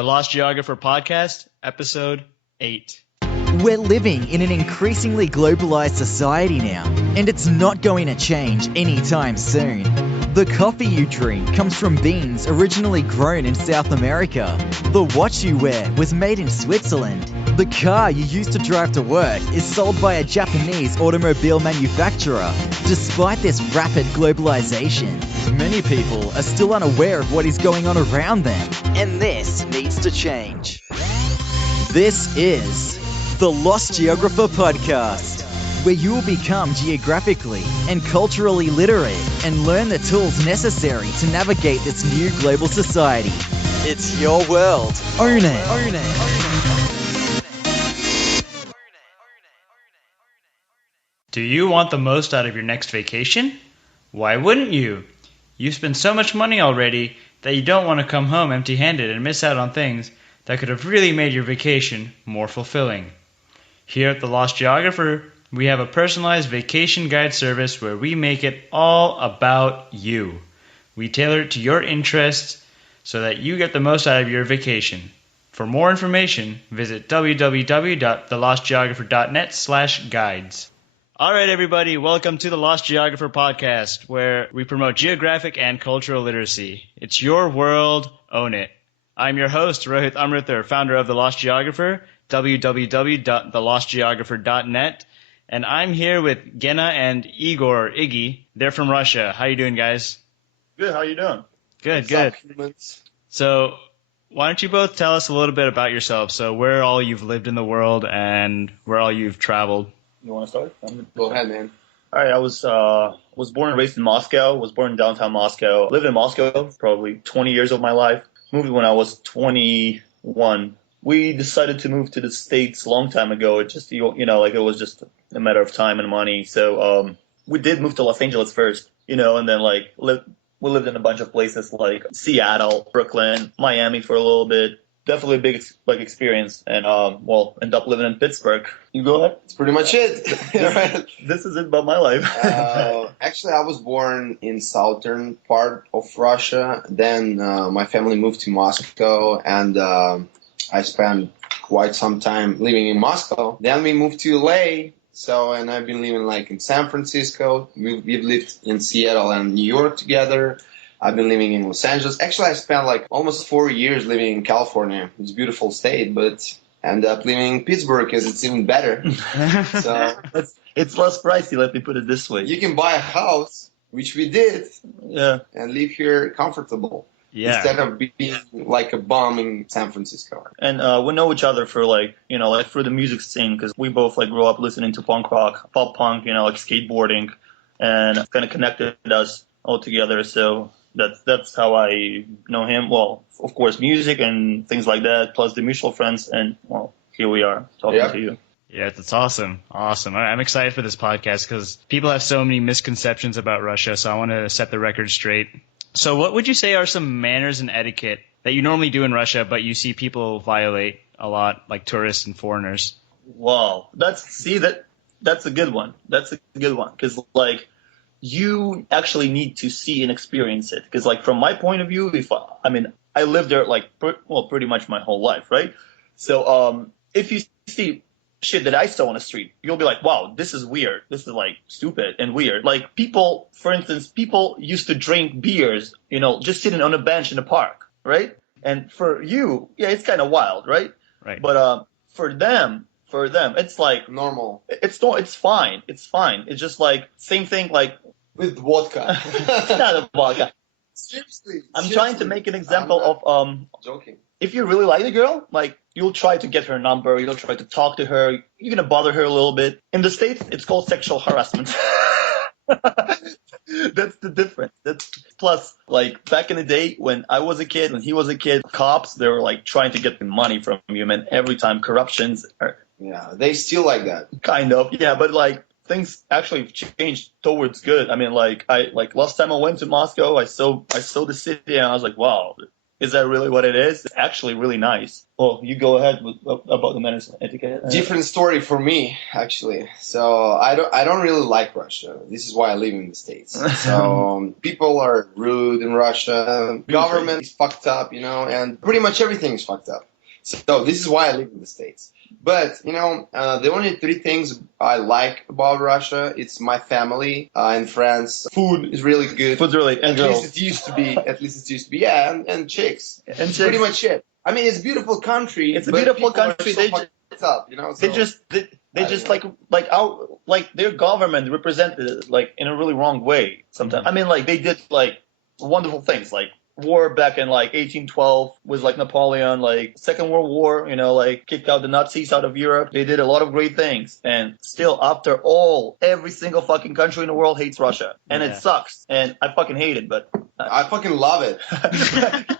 The Lost Geographer Podcast, Episode 8. We're living in an increasingly globalized society now, and it's not going to change anytime soon. The coffee you drink comes from beans originally grown in South America. The watch you wear was made in Switzerland. The car you use to drive to work is sold by a Japanese automobile manufacturer. Despite this rapid globalization, many people are still unaware of what is going on around them, and this needs to change. This is the Lost Geographer Podcast, where you will become geographically and culturally literate and learn the tools necessary to navigate this new global society. It's your world. Own it. Do you want the most out of your next vacation? Why wouldn't you? You spend so much money already that you don't want to come home empty-handed and miss out on things that could have really made your vacation more fulfilling. Here at the Lost Geographer, we have a personalized vacation guide service where we make it all about you. We tailor it to your interests so that you get the most out of your vacation. For more information, visit www.thelostgeographer.net/guides. All right, everybody, welcome to the Lost Geographer Podcast, where we promote geographic and cultural literacy. It's your world, own it. I'm your host, Rohit Amritar, founder of the Lost Geographer, www.thelostgeographer.net, and I'm here with Gena and Igor, Iggy. They're from Russia. How you doing, guys? Good. How you doing? Good. So, why don't you both tell us a little bit about yourselves? So, where all you've lived in the world and where all you've traveled. You want to start? Go ahead, man. All right. I was born and raised in Moscow. Was born in downtown Moscow. Lived in Moscow probably 20 years of my life. Moved when I was 21. We decided to move to the States a long time ago. It just, it was just a matter of time and money. So we did move to Los Angeles first, and then we lived in a bunch of places like Seattle, Brooklyn, Miami for a little bit. Definitely a big experience. And ended up living in Pittsburgh. You go ahead. That's pretty much it. This is it about my life. Actually, I was born in southern part of Russia. Then my family moved to Moscow, and I spent quite some time living in Moscow. Then we moved to LA. And I've been living in San Francisco. We've lived in Seattle and New York together. I've been living in Los Angeles. Actually, I spent almost 4 years living in California. It's a beautiful state, but ended up living in Pittsburgh because it's even better. So it's less pricey, let me put it this way. You can buy a house, which we did, and live here comfortable. Yeah. Instead of being like a bum in San Francisco. And we know each other for for the music scene, because we both grew up listening to punk rock, pop punk, skateboarding, and it kind of connected us all together. So that's how I know him. Well, of course, music and things like that, plus the mutual friends, and here we are talking to you. Yeah, that's awesome. Awesome. I'm excited for this podcast because people have so many misconceptions about Russia, so I want to set the record straight. So what would you say are some manners and etiquette that you normally do in Russia, but you see people violate a lot, like tourists and foreigners? Wow. That's a good one. That's a good one. Because, you actually need to see and experience it. Because, from my point of view, I lived there, pretty much my whole life, right? So, if you see shit that I saw on the street, you'll be like, wow, this is weird. This is stupid and weird. People, for instance, people used to drink beers, just sitting on a bench in the park, right? And for you, it's kind of wild, right? Right. But for them, it's normal. It's fine. It's fine. It's just same thing with vodka. Not a vodka. Seriously. I'm trying to make an example of joking. If you really like the girl, you'll try to get her number, you'll try to talk to her, you're gonna bother her a little bit. In the States, it's called sexual harassment. That's the difference. Plus, back in the day when I was a kid, when he was a kid, cops, they were trying to get the money from you, man. Every time corruptions are... Yeah, they still like that. Kind of, yeah, but things actually changed towards good. I mean, last time I went to Moscow, I saw the city and I was like, wow, Is that really what it is? It's actually really nice. Well, you go ahead about the manners and etiquette. Different story for me, actually. So I don't really like Russia. This is why I live in the States. So people are rude in Russia. Government is fucked up, and pretty much everything is fucked up. So this is why I live in the States. But, the only three things I like about Russia, it's my family and friends. Food is really good. Food's really, and At least it used to be. Yeah, and chicks. And It's chicks. pretty much it. I mean, it's a beautiful country. It's a but beautiful people are country. so fucked up, so- They just like their government represented it like in a really wrong way sometimes. I mean, like they did like wonderful things like war back in like 1812 with like Napoleon, like Second World War, like kicked out the Nazis out of Europe. They did a lot of great things. And still after all, every single fucking country in the world hates Russia. And it sucks. And I fucking hate it, but I fucking love it.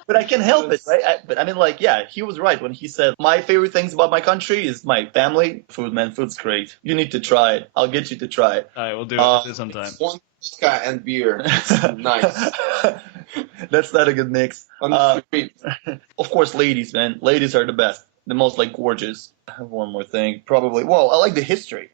but I can't help it, right? But I mean, like, yeah, he was right when he said, my favorite things about my country is my family. Food, man, food's great. You need to try it. I'll get you to try it. All right, we'll do it sometime. One vodka and beer. It's nice. That's not a good mix. On the street. Of course, ladies, man. Ladies are the best. The most, like, gorgeous. I have one more thing. Probably, well, I like the history.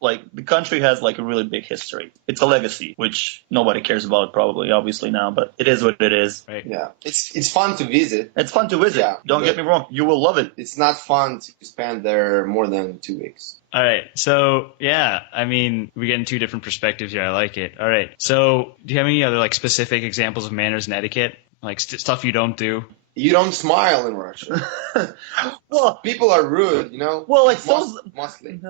Like, the country has, like, a really big history. It's a legacy, which nobody cares about probably, obviously, now, but it is what it is. Right. Yeah. It's fun to visit. It's fun to visit. Yeah, Don't get me wrong. You will love it. It's not fun to spend there more than 2 weeks. All right. So, yeah, I mean, we get in two different perspectives here. I like it. All right. So, do you have any other, like, specific examples of manners and etiquette? Like, stuff you don't do? You don't smile in Russia. Well, People are rude, well, like, mostly.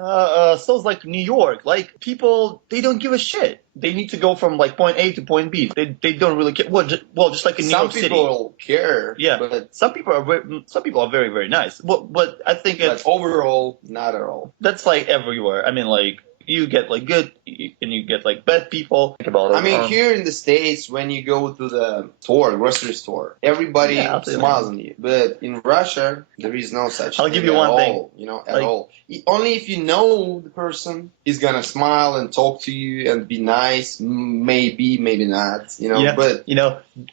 so's like New York. Like, people, they don't give a shit. They need to go from, like, point A to point B. They don't really care. Well, just like in New Some York City. people care. Yeah, But some people are very, very nice. But I think it's overall, not at all. that's like everywhere. I mean, like you get like good and you get like bad people. Think about it. I mean, here in the States, when you go to the grocery store, everybody absolutely. smiles on you. But in Russia, there is no such I'll thing give you at one all, thing. at Like- all. Only if you know the person is going to smile and talk to you and be nice. Maybe, maybe not, Yeah. But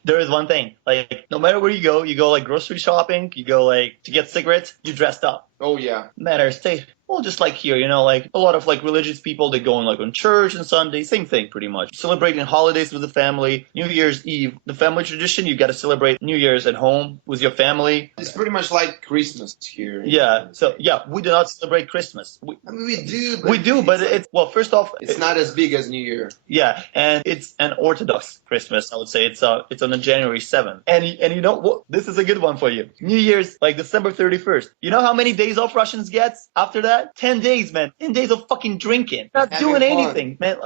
There is one thing. Like, no matter where you go like grocery shopping, you go like to get cigarettes, you dressed up. oh, yeah. Matters. Well, just like here, like a lot of like religious people, they go in like on church on Sunday, same thing pretty much. Celebrating holidays with the family, New Year's Eve, the family tradition, you got to celebrate New Year's at home with your family. It's pretty much like Christmas here. Yeah, so yeah, we do not celebrate Christmas. I mean, we do. We do, but like- it's, well, first off, It's not as big as New Year. yeah, and it's an Orthodox Christmas, I would say. It's on the January 7th. And you know what? This is a good one for you. New Year's, like December 31st. You know how many days off Russians gets after that? 10 days, man. 10 days of fucking drinking. Not Having doing fun. anything, man.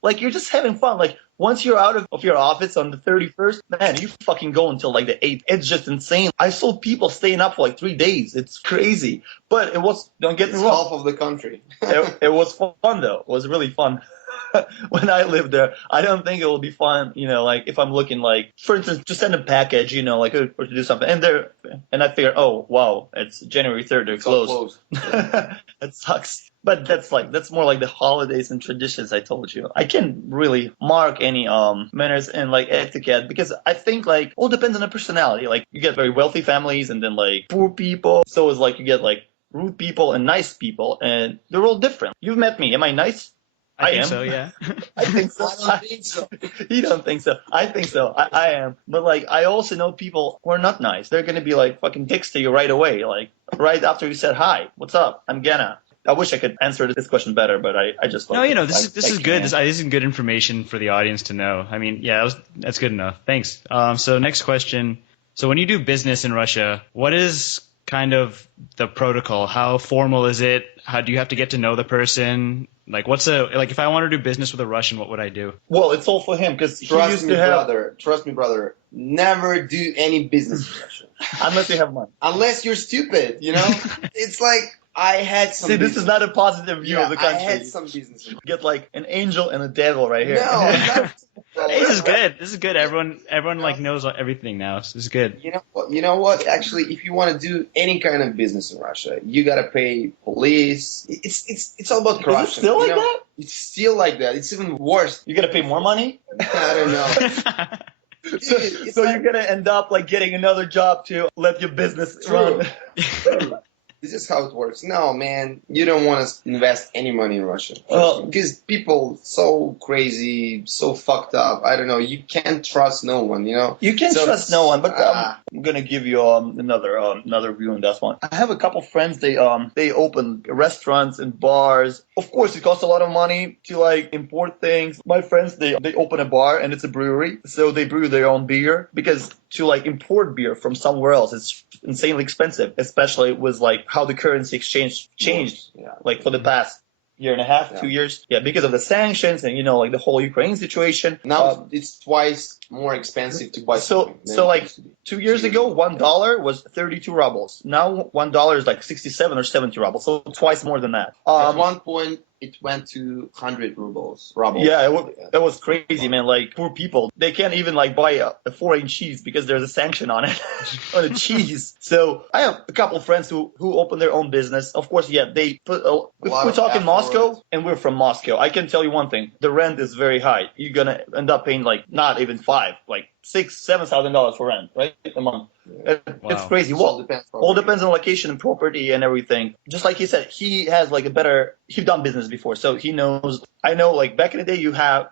Like, you're just having fun. Like, once you're out of your office on the 31st, man, you fucking go until like the 8th. It's just insane. I saw people staying up for like 3 days. It's crazy. But it was, don't get me It's wrong. half of the country. It was fun, though. It was really fun. When I lived there, I don't think it will be fun, like if I'm looking like, for instance, to send a package, like or to do something, and I figure, oh wow, it's January 3rd, they're It's all closed. closed. It sucks. But that's more like the holidays and traditions I told you. I can't really mark any manners and like etiquette because I think like all depends on the personality. Like you get very wealthy families and then like poor people. So it's like you get like rude people and nice people, and they're all different. You've met me. Am I nice? I think am. so, yeah. I think so. I don't think so. You don't think so. I think so. I am. But like, I also know people who are not nice. They're going to be like fucking dicks to you right away. Like right after you said, hi, what's up? I'm Gana. I wish I could answer this question better, but I just No, this is good. This is good information for the audience to know. I mean, yeah, that's good enough. Thanks. So next question. So when you do business in Russia, what is kind of the protocol? How formal is it? How do you have to get to know the person? Like, if I want to do business with a Russian, what would I do? Well, it's all for him because he used to have. Trust me, brother. Never do any business in Russia. Unless you have money. Unless you're stupid, It's like I had some See, this business. is not a positive view of the country. I had some business. You get like an angel and a devil right here. No, Hey, this is good. This is good. Everyone like knows everything now. So this is good. You know what? Actually, if you want to do any kind of business in Russia, you gotta pay police. It's all about corruption. Is it still like that? It's still like that. It's even worse. You got to pay more money? I don't know. So you're gonna end up like getting another job to let your business run. True. This is how it works. No, man, you don't want to invest any money in Russia. Because people so crazy, so fucked up. I don't know. You can't trust no one, you know? You can't trust no one, but I'm gonna give you another view on that one. I have a couple friends. They open restaurants and bars. Of course, it costs a lot of money to like import things. My friends they open a bar and it's a brewery, so they brew their own beer because to like import beer from somewhere else it's insanely expensive, especially with like how the currency exchange changed like for the past year and a half, 2 years. Yeah, because of the sanctions and like the whole Ukraine situation. Now it's twice more expensive to buy something. So like 2 years ago, $1 was 32 rubles. Now $1 is like 67 or 70 rubles, so twice more than that. At one point, it went to 100 rubles. Yeah, it was crazy, man. Like poor people, they can't even like buy a foreign cheese because there's a sanction on it, on the cheese. So I have a couple of friends who open their own business. Of course, they put. If we talk in Moscow, and we're from Moscow, I can tell you one thing: the rent is very high. You're gonna end up paying like not even $5,000, like $6,000-$7,000 for rent, right, a month. Yeah. It's crazy. Well, all depends on location and property and everything. Just like he said, he has like he's done business before, so he knows. I know, like back in the day,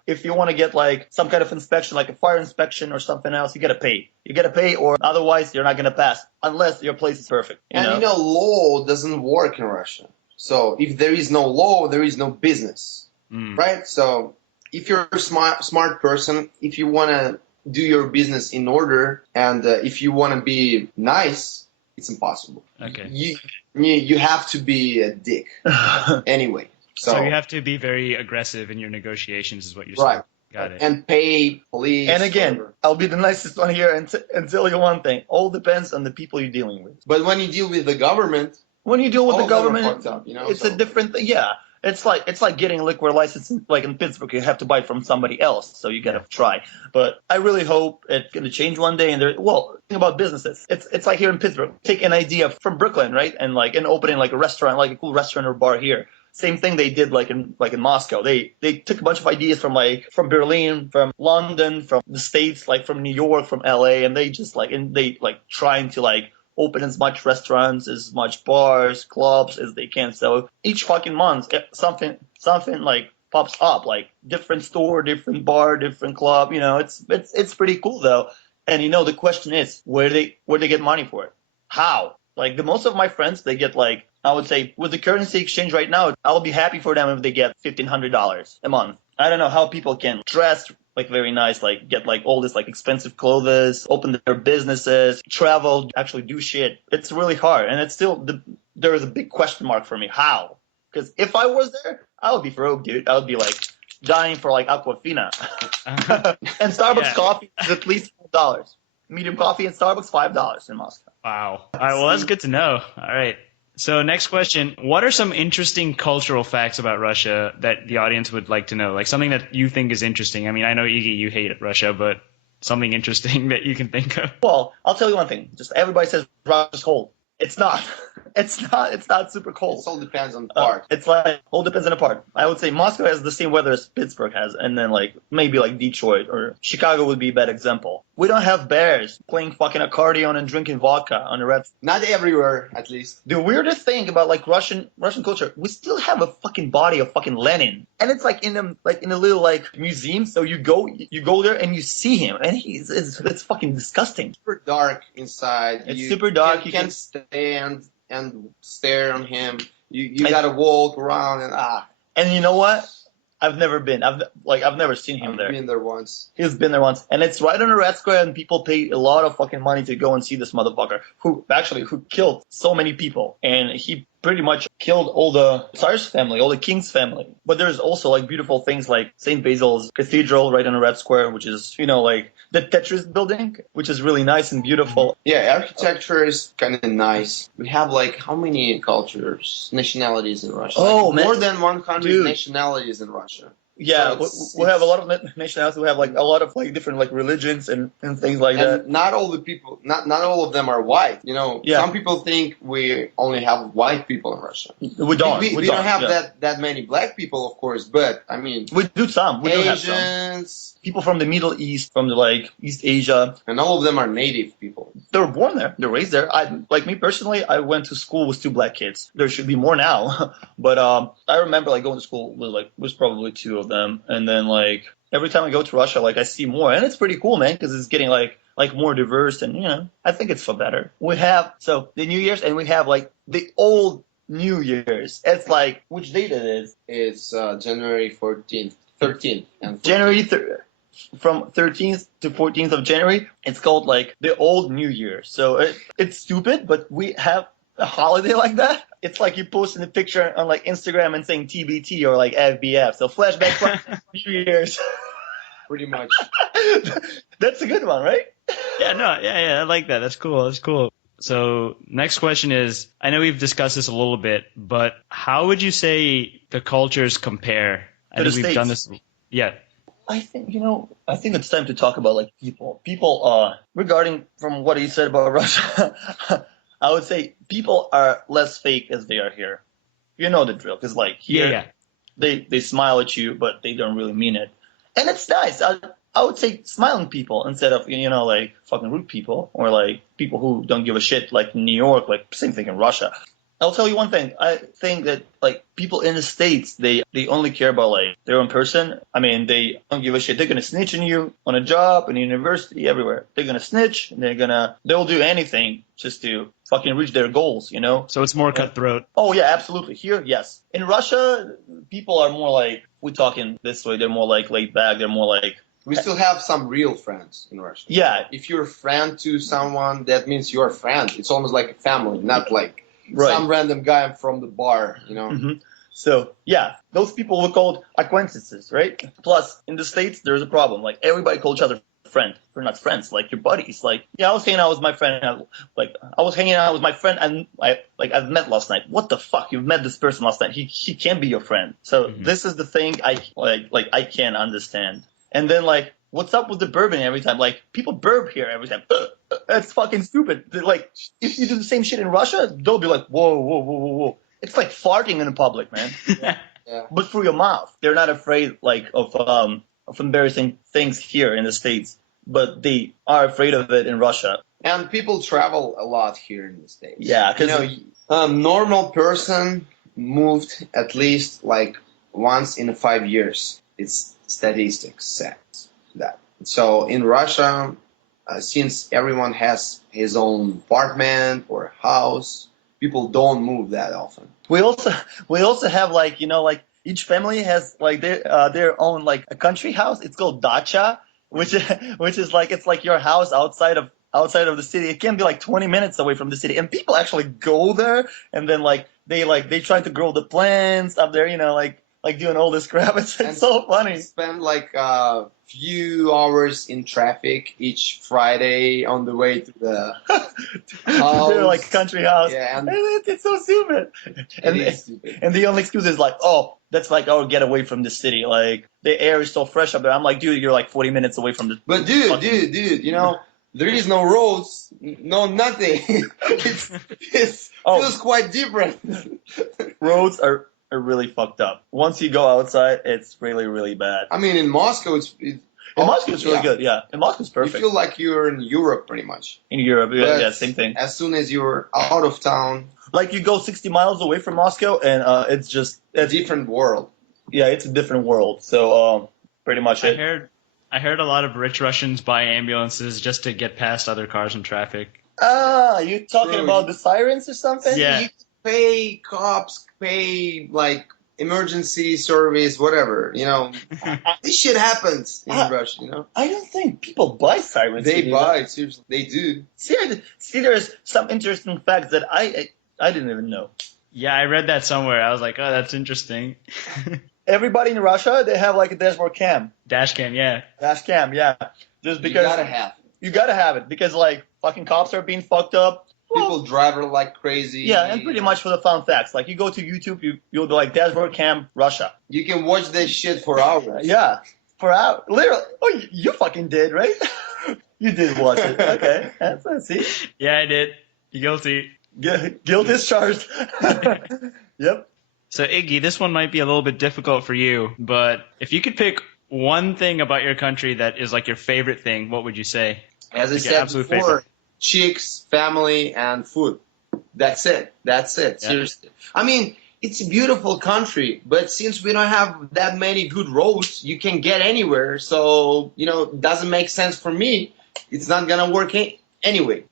if you want to get like some kind of inspection, like a fire inspection or something else, you gotta pay. You gotta pay, or otherwise you're not gonna pass unless your place is perfect. Law doesn't work in Russia. So if there is no law, there is no business, right? So if you're a smart person, if you want to do your business in order, and if you want to be nice, it's impossible. Okay. You have to be a dick anyway. So you have to be very aggressive in your negotiations, is what you're saying. Right. Got it. And pay police. And again, I'll be the nicest one here and tell you one thing: all depends on the people you're dealing with. But when you deal with the government, it's a different thing. Yeah. It's like getting a liquor license like in Pittsburgh. You have to buy it from somebody else, so you gotta try. But I really hope it's gonna change one day. And think about businesses. It's like here in Pittsburgh. Take an idea from Brooklyn, right? And opening like a restaurant, like a cool restaurant or bar here. Same thing they did like in Moscow. They took a bunch of ideas from Berlin, from London, from the States, like from New York, from LA, and they trying to open as much restaurants, as much bars, clubs as they can. So each fucking month, something like pops up, like different store, different bar, different club. It's pretty cool though. And the question is, where they get money for it? How? Like the most of my friends, they get I would say with the currency exchange right now, I'll be happy for them if they get $1,500 a month. I don't know how people can dress very nice, get all this expensive clothes, open their businesses, travel, actually do shit. It's really hard, and it's still there is a big question mark for me. How? Because if I was there, I would be broke, dude. I would be dying for Aquafina. And Starbucks coffee is at least $5. Medium coffee in Starbucks, $5 in Moscow. Wow. All right. Well, that's good to know. All right. So next question, what are some interesting cultural facts about Russia that the audience would like to know? Like something that you think is interesting. I mean, I know, Iggy, you hate Russia, but something interesting that you can think of. Well, I'll tell you one thing. Just everybody says Russia's cold. It's not. It's not super cold. It all depends on the part. It's all depends on the part. I would say Moscow has the same weather as Pittsburgh has, and then maybe Detroit or Chicago would be a bad example. We don't have bears playing fucking accordion and drinking vodka on the red. Not everywhere, at least. The weirdest thing about Russian culture, we still have a fucking body of fucking Lenin, and it's in a little museum. So you go there and you see him, and it's fucking disgusting. Super dark inside. It's super dark. You can't stand and stare on him. You gotta walk around and And you know what? I've never been. I've never seen him there. I've been there once. He's been there once, and it's right on the Red Square, and people pay a lot of fucking money to go and see this motherfucker who killed so many people, and he pretty much killed all the Tsar's family, all the king's family. But there's also beautiful things like St. Basil's Cathedral right on the Red Square, which is the Tetris building, which is really nice and beautiful. Yeah, architecture is kind of nice. We have how many cultures, nationalities in Russia? Oh, man. More than 100 nationalities in Russia. Yeah, So we have a lot of nationalities. We have like a lot of like different like religions and things like that. and not all the people, not all of them are white. Yeah. Some people think we only have white people in Russia. We don't. We don't have yeah. that many black people, of course, but I mean, We do some. We do have some. Asians, People from the Middle East, from the like East Asia. and all of them are native people. They were born there. They're raised there. Like me personally, I went to school with 2 black kids. There should be more now, but I remember like going to school with was probably 2 of them, and then like every time I go to Russia, like I see more, and it's pretty cool, man, because it's getting like more diverse, and I think it's for better. We have the New Year's, and we have like the old New Year's. It's like, which date it is? It's January 13th, and 14th. January from 13th to 14th of January. It's called like the old New Year. So it's stupid, but we have a holiday like that. It's like you posting a picture on like Instagram and saying TBT or like FBF. So flashback from New Year's. Pretty much. That's a good one, right? Yeah, I like that. That's cool. So next question is, I know we've discussed this a little bit, but how would you say the cultures compare? I think we've done this. Yeah. I think it's time to talk about like people. People, regarding from what he said about Russia, I would say people are less fake as they are here. You know the drill, because like here, they smile at you, but they don't really mean it, and it's nice. I would say smiling people instead of like fucking rude people or like people who don't give a shit, like in New York, like same thing in Russia. I'll tell you one thing. I think that like people in the States, they only care about like their own person. I mean, they don't give a shit. They're gonna snitch on you on a job, in a university, everywhere. They're gonna snitch. And they'll do anything just to fucking reach their goals. So it's more cutthroat. Oh yeah, absolutely. Here, yes. In Russia, people are more like, we're talking this way. They're more like laid back. They're more like. We still have some real friends in Russia. Yeah. If you're a friend to someone, that means you're a friend. It's almost like a family, not like. Right. Some random guy from the bar, Mm-hmm. So, yeah, those people were called acquaintances, right? Plus, in the States, there's a problem. Like, everybody calls each other friend. We're not friends, like your buddies. Like, I was hanging out with my friend. And I've met last night. What the fuck? You've met this person last night. He can't be your friend. So, This is the thing I can't understand. And then, like, what's up with the burping every time? Like, people burp here every time. That's fucking stupid. Like, if you do the same shit in Russia, they'll be like, whoa. It's like farting in public, man. Yeah. But through your mouth. They're not afraid, like, of embarrassing things here in the States. But they are afraid of it in Russia. And people travel a lot here in the States. Yeah. Because a normal person moved at least, like, once in 5 years. It's statistics says that. So in Russia, since everyone has his own apartment or house, people don't move that often. We also have like each family has like their own like a country house. It's called dacha, which is like it's like your house outside of the city. It can be like 20 minutes away from the city, and people actually go there and then they try to grow the plants up there, like doing all this crap. It's so funny. Spend like a few hours in traffic each Friday on the way to the house. Their like country house. Yeah, and it's so stupid. And the only excuse is like, oh, that's like our getaway from the city. Like the air is so fresh up there. I'm like, dude, you're like 40 minutes away from the. But dude, there is no roads, no nothing. it feels quite different. Roads are really fucked up. Once you go outside, it's really, really bad. I mean, in Moscow, it's really good. Yeah, in Moscow, it's perfect. You feel like you're in Europe, pretty much. In Europe, yeah, same thing. As soon as you're out of town, like you go 60 miles away from Moscow, and it's a different world. Yeah, it's a different world. So pretty much it. I heard a lot of rich Russians buy ambulances just to get past other cars in traffic. You talking about the sirens or something? Yeah. You pay cops, pay like emergency service, whatever. This shit happens in Russia. I don't think people buy sirens. They buy, seriously, they do. See, there's some interesting facts that I didn't even know. Yeah, I read that somewhere. I was like, oh, that's interesting. Everybody in Russia, they have like a dashboard cam. Dash cam, yeah. Dash cam, yeah. Just because you gotta have it. You gotta have it because like fucking cops are being fucked up. People drive like crazy. Yeah, and pretty much for the fun facts. Like, you go to YouTube, you'll do like Dashboard Cam Russia. You can watch this shit for hours. Yeah, for hours. Literally. Oh, you fucking did, right? You did watch it. Okay. Let's see. Yeah, I did. Guilty. Guilt is charged. Yep. So, Iggy, this one might be a little bit difficult for you, but if you could pick one thing about your country that is like your favorite thing, what would you say? As I Like your said absolute before, favorite. chicks, family, and food. That's it. Yeah. Seriously. I mean, it's a beautiful country, but since we don't have that many good roads, you can get anywhere. So, it doesn't make sense for me. It's not going to work anyway.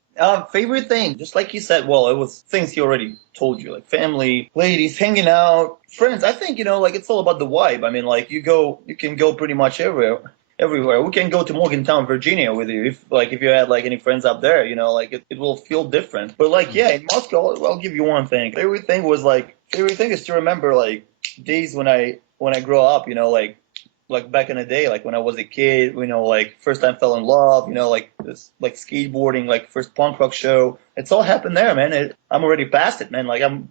Favorite thing, just like you said, well, it was things he already told you, like family, ladies, hanging out, friends. I think, like it's all about the vibe. I mean, like you can go pretty much everywhere. We can go to Morgantown, Virginia with you if you had like any friends up there, like it will feel different. But like, yeah, in Moscow, I'll give you one thing. Favorite thing is to remember like days when I grow up, like back in the day, like when I was a kid, like first time fell in love, like this, like skateboarding, like first punk rock show. It's all happened there, man. I'm already past it, man. Like I'm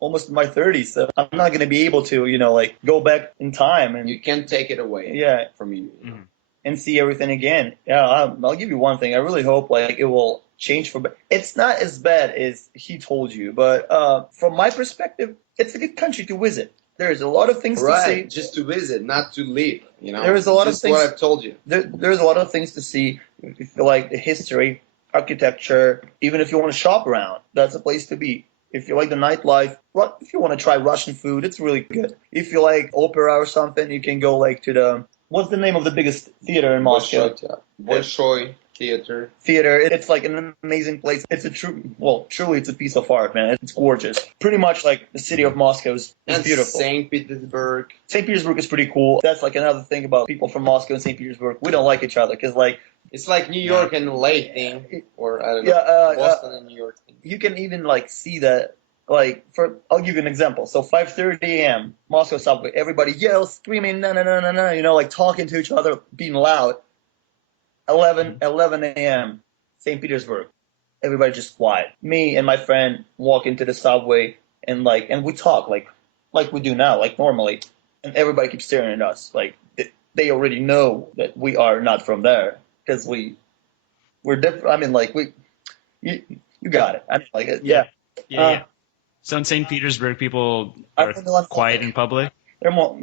almost in my 30s, so I'm not going to be able to, like go back in time. And you can't take it away from you. Mm-hmm. And see everything again. Yeah, I'll give you one thing. I really hope like it will change for better. It's not as bad as he told you, but from my perspective, it's a good country to visit. There's a lot of things to see. Just to visit, not to live. There is a lot of things. What I've told you. There's a lot of things to see. If you like the history, architecture, even if you want to shop around, that's a place to be. If you like the nightlife, if you want to try Russian food, it's really good. If you like opera or something, you can go like to what's the name of the biggest theater in Moscow? Bolshoi Theater. It's like an amazing place. It's truly it's a piece of art, man. It's gorgeous. Pretty much like the city of Moscow is beautiful. St. Petersburg. St. Petersburg is pretty cool. That's like another thing about people from Moscow and St. Petersburg. We don't like each other because like it's like New York and LA thing, or I don't know, Boston and New York thing. You can even like see that. Like I'll give you an example. So 5:30 a.m. Moscow subway. Everybody yells, screaming, no, like talking to each other, being loud. 11 a.m. St. Petersburg. Everybody just quiet. Me and my friend walk into the subway and we talk like we do now, like normally, and everybody keeps staring at us. Like they already know that we are not from there because we're different. I mean, like you got it. I mean, like yeah. So in St. Petersburg, people are quiet in public? They're more,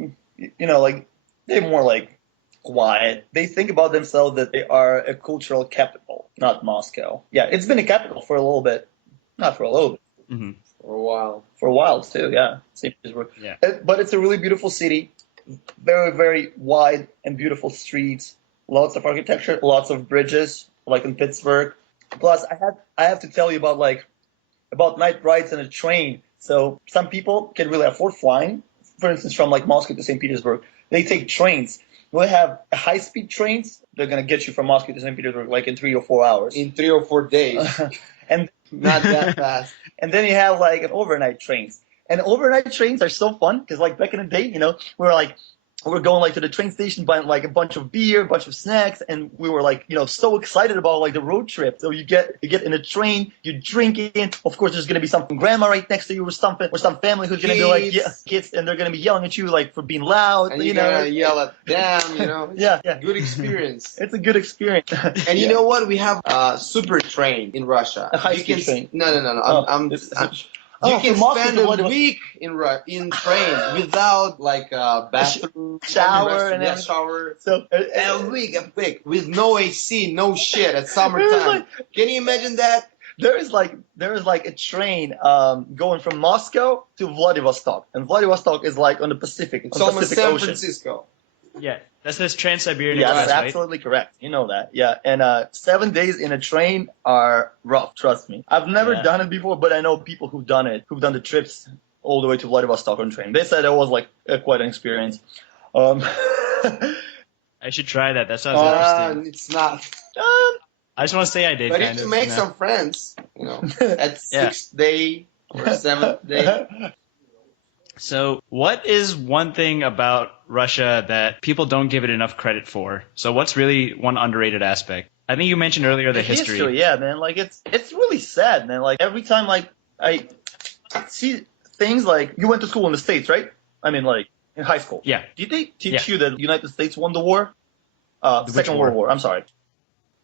they're more like quiet. They think about themselves that they are a cultural capital, not Moscow. Yeah, it's been a capital for a little bit. Not for a little bit. Mm-hmm. For a while. For a while, too, yeah. St. Petersburg. Yeah. But it's a really beautiful city. Very, very wide and beautiful streets. Lots of architecture, lots of bridges, like in Pittsburgh. Plus, I have to tell you about night rides in a train. So some people can really afford flying. For instance, from like Moscow to St. Petersburg, they take trains. We have high-speed trains. They're gonna get you from Moscow to St. Petersburg like in 3 or 4 hours. In 3 or 4 days, and not that fast. And then you have like an overnight trains. And overnight trains are so fun because like back in the day, we're going like to the train station buying like a bunch of beer, a bunch of snacks, and we were like, so excited about like the road trip. So you get in a train, you're drinking. Of course, there's gonna be some grandma right next to you or something, or some family who's gonna be like, kids, and they're gonna be yelling at you like for being loud. And you're gonna yell at them, Yeah. Good experience. It's a good experience. And you know what? We have a super train in Russia. A high-speed train. No. You can spend a week in train without like a bathroom, shower, and shower. So a week with no AC, no shit at summertime. Can you imagine that? There is like a train going from Moscow to Vladivostok, and Vladivostok is like on the Pacific. It's almost San Francisco. Yeah, that's this Trans-Siberian Express, Express, that's absolutely correct. You know that, yeah. And 7 days in a train are rough. Trust me. I've never done it before, but I know people who've done the trips all the way to Vladivostok on train. They said it was like quite an experience. I should try that. That sounds interesting. It's not. I just want to say I did. But if you make some friends, at 6th day or 7th day. So what is one thing about Russia that people don't give it enough credit for? So what's really one underrated aspect? I think you mentioned earlier the history. Yeah, man. Like it's really sad, man. Like every time like I see things like you went to school in the States, right? I mean, like in high school. Yeah. Did they teach you that the United States won the war? Second World War. I'm sorry.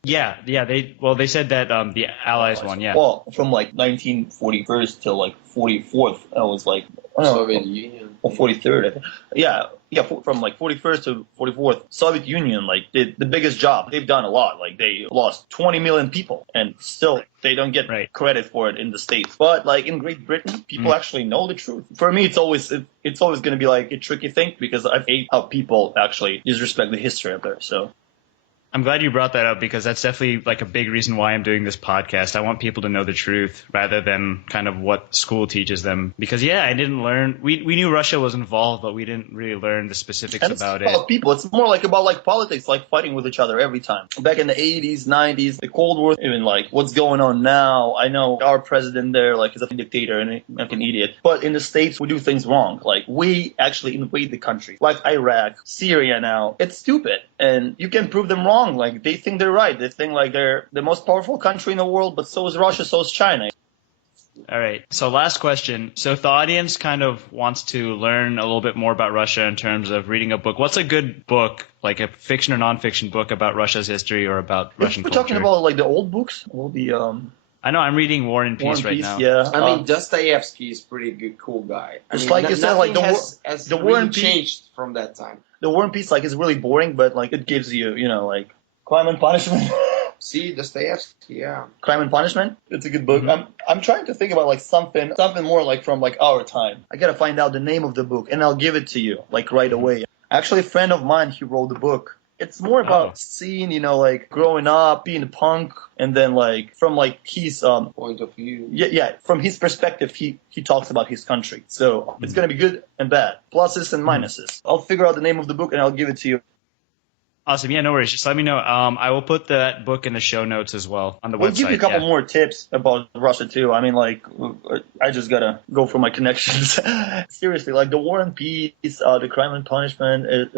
Yeah. They said that the Allies won. Yeah. Well, from like 1941st till like 44th, I was like Soviet Union. Or 43rd. I think. Yeah. From like 41st to 44th, Soviet Union like did the biggest job. They've done a lot. Like they lost 20 million people, and still they don't get credit for it in the States. But like in Great Britain, people actually know the truth. For me, it's always going to be like a tricky thing because I hate how people actually disrespect the history of there. So. I'm glad you brought that up because that's definitely like a big reason why I'm doing this podcast. I want people to know the truth rather than kind of what school teaches them. Because I didn't learn. We knew Russia was involved, but we didn't really learn the specifics about it. It's about people. It's more like about like politics, like fighting with each other every time. Back in the 80s, 90s, the Cold War, even like what's going on now. I know our president there like is a dictator and an idiot. But in the States, we do things wrong. Like we actually invade the country, like Iraq, Syria now. It's stupid, and you can prove them wrong. Like they think they're right. They think like they're the most powerful country in the world, but so is Russia, so is China. All right. So last question. So if the audience kind of wants to learn a little bit more about Russia in terms of reading a book, what's a good book, like a fiction or nonfiction book about Russia's history or about Russian culture? We're talking about like the old books, all the I know I'm reading War and Peace right now. Yeah. I mean, Dostoevsky is pretty good, cool guy. It's like you said, like the War and Peace changed from that time. The War and Peace like is really boring, but like it gives you, like Crime and Punishment. See, Dostoevsky, yeah. Crime and Punishment. It's a good book. Mm-hmm. I'm trying to think about like something more like from like our time. I gotta find out the name of the book and I'll give it to you like right away. Actually, a friend of mine, he wrote the book. It's more about seeing, like growing up, being a punk, and then like from like his point of view. Yeah, from his perspective, he talks about his country. So it's gonna be good and bad, pluses and minuses. I'll figure out the name of the book and I'll give it to you. Awesome. Yeah, no worries. Just let me know. I will put that book in the show notes as well on the website. We'll give you a couple more tips about Russia too. I mean, like, I just gotta go for my connections. Seriously, like the War and Peace, the Crime and Punishment,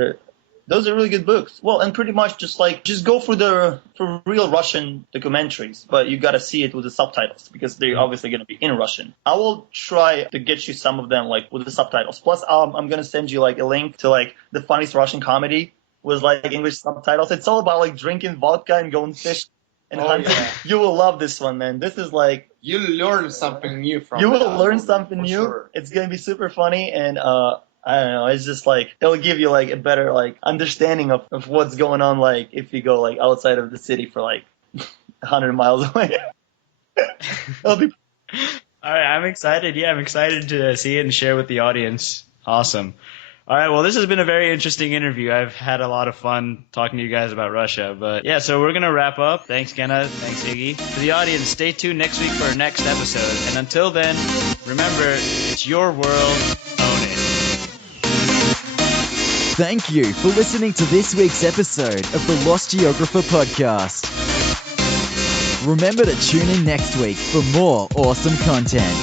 those are really good books. Well, and pretty much just go for real Russian documentaries, but you gotta see it with the subtitles because they're obviously gonna be in Russian. I will try to get you some of them like with the subtitles. Plus, I'm gonna send you like a link to like the funniest Russian comedy with like English subtitles. It's all about like drinking vodka and going fish and hunting. Yeah. You will love this one, man. This is like you'll learn something new from it. You will learn something new. Sure. It's gonna be super funny and I don't know. It's just like it'll give you like a better like understanding of what's going on. Like if you go like outside of the city for like 100 miles away. It'll be. All right, I'm excited. Yeah, I'm excited to see it and share with the audience. Awesome. All right, well, this has been a very interesting interview. I've had a lot of fun talking to you guys about Russia. But yeah, so we're going to wrap up. Thanks, Genna. Thanks, Iggy. For the audience, stay tuned next week for our next episode. And until then, remember, it's your world. Own it. Thank you for listening to this week's episode of the Lost Geographer Podcast. Remember to tune in next week for more awesome content.